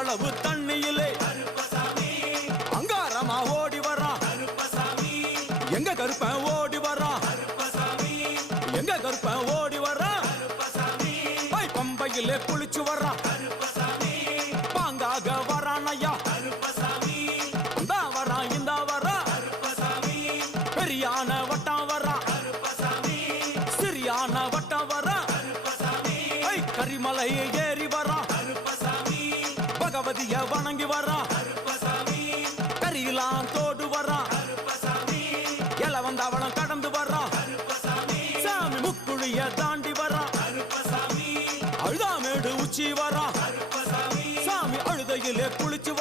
அளவு தண்ணியிலே அங்காரமா ஓடி வரான். எங்க கருப்பன் ஓடி வரான், எங்க கருப்பன் ஓடி வரான். பம்பையிலே குளிச்சு வரான், பாங்காக வரான் ஐயா. இந்த வரான் இந்த வரான், பெரியான வட்டம் வரான், சிறியான வட்டம் வரான். கரிமலையை ஏறி வரான், பகவதிய வணங்கி வரான். கரியெல்லாம் தோடு வரான், எல வந்தவளம் கடந்து வரான். சாமி முக்குழிய தாண்டி வரான், அழுதாமேடு உச்சி வரான். சாமி அழுதையிலே குளிச்சு